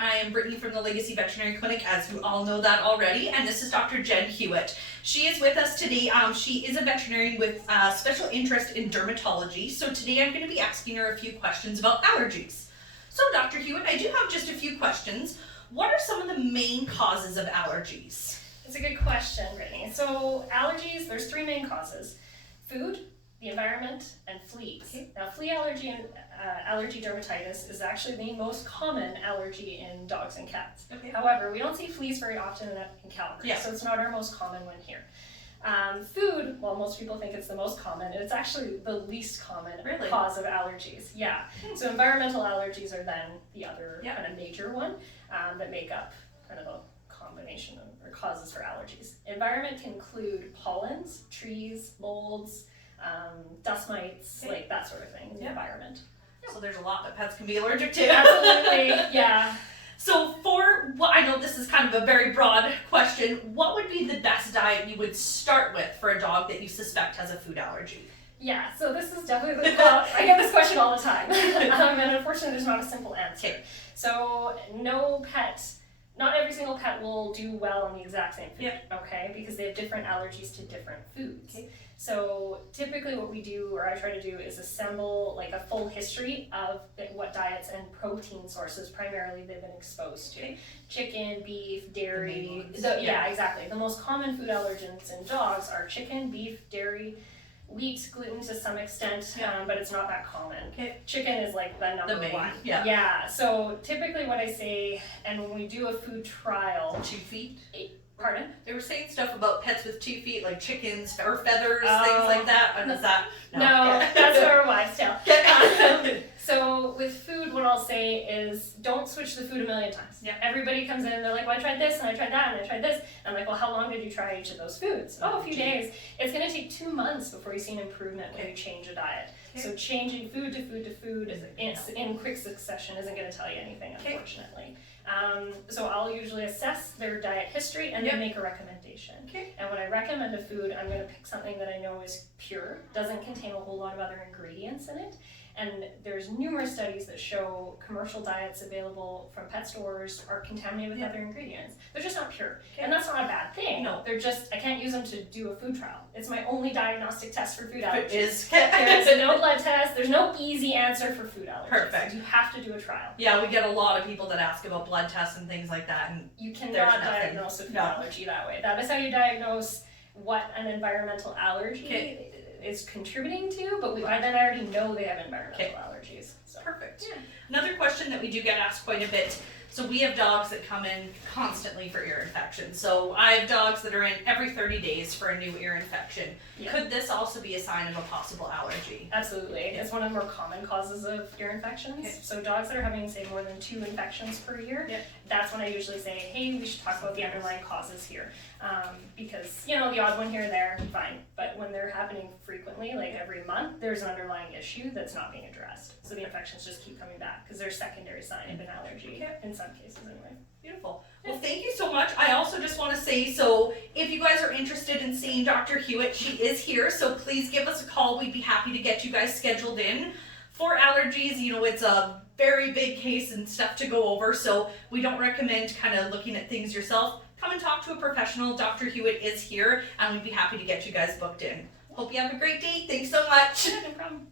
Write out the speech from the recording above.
I am Brittney from the Legacy Veterinary Clinic, as you all know that already, and this is Dr. Jen Hewitt. She is with us today. She is a veterinarian with special interest in dermatology, so today I'm going to be asking her a few questions about allergies. So Dr. Hewitt, I do have just a few questions. What are some of the main causes of allergies? That's a good question, Brittney. So allergies, there's three main causes: food, the environment, and fleas. Okay. Now, flea allergy and allergy dermatitis is actually the most common allergy in dogs and cats. Okay. However, we don't see fleas very often in Calgary, so it's not our most common one here. Food, well, most people think it's the most common, and it's actually the least common cause of allergies. Yeah. So environmental allergies are then the other kind of major one that make up kind of a combination of, or causes for allergies. Environment can include pollens, trees, molds, dust mites, like that sort of thing in the environment. So there's a lot that pets can be allergic to. Absolutely, yeah. So I know this is kind of a very broad question, what would be the best diet you would start with for a dog that you suspect has a food allergy? Yeah, so this is definitely I get this question all the time, and unfortunately there's not a simple answer. Okay. So not every single pet will do well on the exact same food, okay? Because they have different allergies to different foods. Okay. So typically what we do, or I try to do, is assemble like a full history of what diets and protein sources primarily they've been exposed to. Okay. Chicken, beef, dairy. Yeah, exactly. The most common food allergens in dogs are chicken, beef, dairy, wheat, gluten to some extent, but it's not that common. Okay. Chicken is like the number one. Yeah. So typically what I say, and when we do a food trial, 2 feet. Pardon? They were saying stuff about pets with 2 feet, like chickens or feathers, things like that. And is that no? That's our wives' tale. So with food, what I'll say is don't switch the food a million times. Yeah. Everybody comes in and they're like, well, I tried this and I tried that and I tried this. And I'm like, well, how long did you try each of those foods? Oh, a few days. It's going to take 2 months before you see an improvement when you change a diet. Okay. So changing food to food to food in quick succession isn't going to tell you anything, unfortunately. So I'll usually assess their diet history and then make a recommendation. Okay. And when I recommend a food, I'm going to pick something that I know is pure, doesn't contain a whole lot of other ingredients in it. And there's numerous studies that show commercial diets available from pet stores are contaminated with other ingredients. They're just not pure. Okay. And that's not a bad thing. No. They're just, I can't use them to do a food trial. It's my only diagnostic test for food allergies. There's no blood test. There's no easy answer for food allergies. Perfect. You have to do a trial. Yeah, we get a lot of people that ask about blood tests and things like that. And you cannot diagnose a food allergy that way. That is how you diagnose what an environmental allergy is contributing to, but I already know they have environmental allergies. So. Perfect. Yeah. Another question that we do get asked quite a bit. So we have dogs that come in constantly for ear infections. So I have dogs that are in every 30 days for a new ear infection. Yeah. Could this also be a sign of a possible allergy? Absolutely. It's one of the more common causes of ear infections. Okay. So dogs that are having, say, more than 2 infections per year, that's when I usually say, hey, we should talk about the underlying causes here. Because, the odd one here and there, fine. But when they're happening frequently, like every month, there's an underlying issue that's not being addressed. So the infections just keep coming back because they're a secondary sign of an allergy in some cases anyway. Beautiful. Well, thank you so much. I also just want to say, so if you guys are interested in seeing Dr. Hewitt, she is here. So please give us a call. We'd be happy to get you guys scheduled in. For allergies, it's a very big case and stuff to go over. So we don't recommend kind of looking at things yourself. Come and talk to a professional. Dr. Hewitt is here, and we'd be happy to get you guys booked in. Hope you have a great day. Thanks so much. No problem.